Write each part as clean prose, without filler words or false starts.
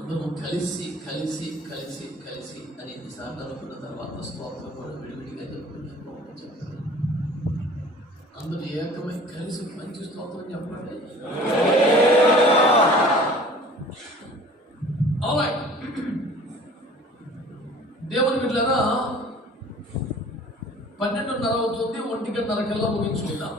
అందరూ కలిసి కలిసి కలిసి కలిసి అని ఎన్నిసార్లు అనుకున్న తర్వాత స్తోత్రం కూడా విడివిడిగా చెప్తారు. అందరూ ఏకమై కలిసి మంచి స్తోత్రం చెప్పండి. దేవుని బిడ్డలారా, 12:30 అవుతుంది. 1:30 ముగించుకుందాం.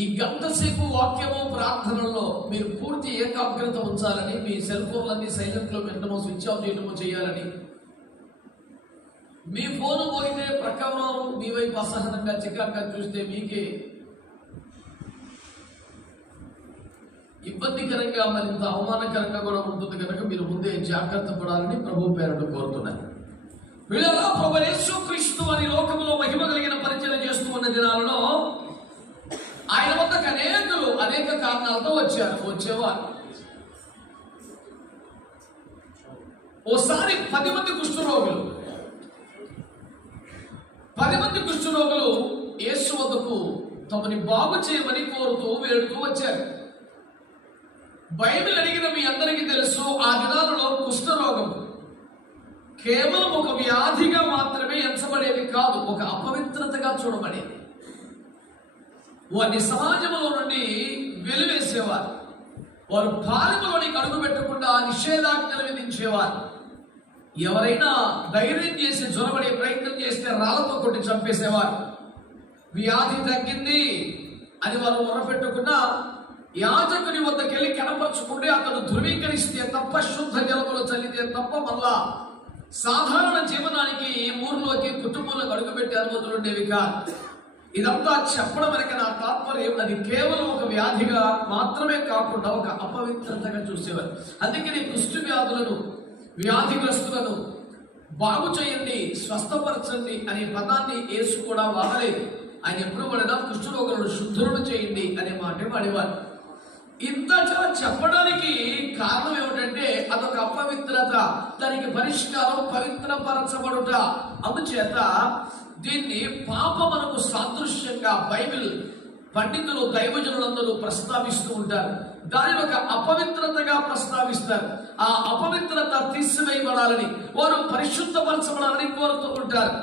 ఈ గంట సేపు వాక్యము ప్రార్థనలో మీరు పూర్తి ఏకాగ్రత ఉంచాలని, మీ సెల్ ఫోన్లన్నీ సైలెంట్లో పెట్టడమో స్విచ్ ఆఫ్ చేయడమో చేయాలని, మీ ఫోన్ పోయితే ప్రకారం మీ వైపు అసహనంగా చికాగ్గా చూస్తే మీకే ఇబ్బందికరంగా, మరింత అవమానకరంగా కూడా ఉంటుంది కనుక మీరు ముందే జాగ్రత్త పడాలని ప్రభు పేరును కోరుతున్నాను. వీళ్ళలా ప్రభు యేసుక్రీస్తు వారి లోకంలో మహిమ కలిగిన పరిచయం చేస్తూ ఉన్న దినాలలో ఆయన వద్దకు అనేక కారణాలతో వచ్చేవారు. ఓసారి 10 మంది కుష్ఠరోగులు యేసు వద్దకు తమని బాగు చేయమని కోరుతూ వేడుతూ వచ్చారు. బైబిల్ అడిగిన మీ అందరికీ తెలుసు, ఆ దినాలలో కుష్ఠరోగం కేవలం ఒక వ్యాధిగా మాత్రమే ఎంచబడేది కాదు, ఒక అపవిత్రతగా చూడబడేది. వారిని సమాజంలో నుండి వెలివేసేవారు. వారు పాలెంలోనికి అడుగు పెట్టకుండా నిషేధాజ్ఞలు విధించేవారు. ఎవరైనా ధైర్యం చేసి జ్వరబడే ప్రయత్నం చేస్తే రాళ్లతో కొట్టి చంపేసేవారు. వ్యాధి తగ్గింది అని వారు మొరపెట్టుకున్నా యాజకుని వద్దకెళ్ళి కనపరుచుకుంటే అతను ధృవీకరిస్తే తప్ప, శుద్ధ జలములు చల్లితే తప్ప మళ్ళా సాధారణ జీవనానికి ఊర్లోకి కుటుంబంలోకి అడుగుపెట్టే అనుమతులు ఉండేవి కాదు. ఇదంతా చెప్పడం వెనక నా తాత్పర్యం, అది కేవలం ఒక వ్యాధిగా మాత్రమే కాకుండా ఒక అపవిత్రతగా చూసేవారు. అందుకని కుష్ఠ వ్యాధులను, వ్యాధిగ్రస్తులను బాగు చేయండి, స్వస్థపరచండి అనే పదాన్ని యేసు కూడా వాడలేదు. ఆయన ఎప్పుడు వాడినా కుష్ఠరోగులను శుద్ధులను చేయండి అనే మాట వాడేవారు. ఇంత చెప్పడానికి కారణం ఏమిటంటే అదొక అపవిత్రత, దానికి పరిష్కారం పవిత్రపరచబడుట. అందుచేత దీన్ని పాపమునకు సాదృశ్యంగా బైబిల్ పండితులు, దైవజనులందరూ ప్రస్తావిస్తూ ఉంటారు. దానిని ఒక అపవిత్రతగా ప్రస్తావిస్తారు. ఆ అపవిత్రత తీసివేయబడాలని, వారు పరిశుద్ధపరచబడాలని కోరుతూ ఉంటారు.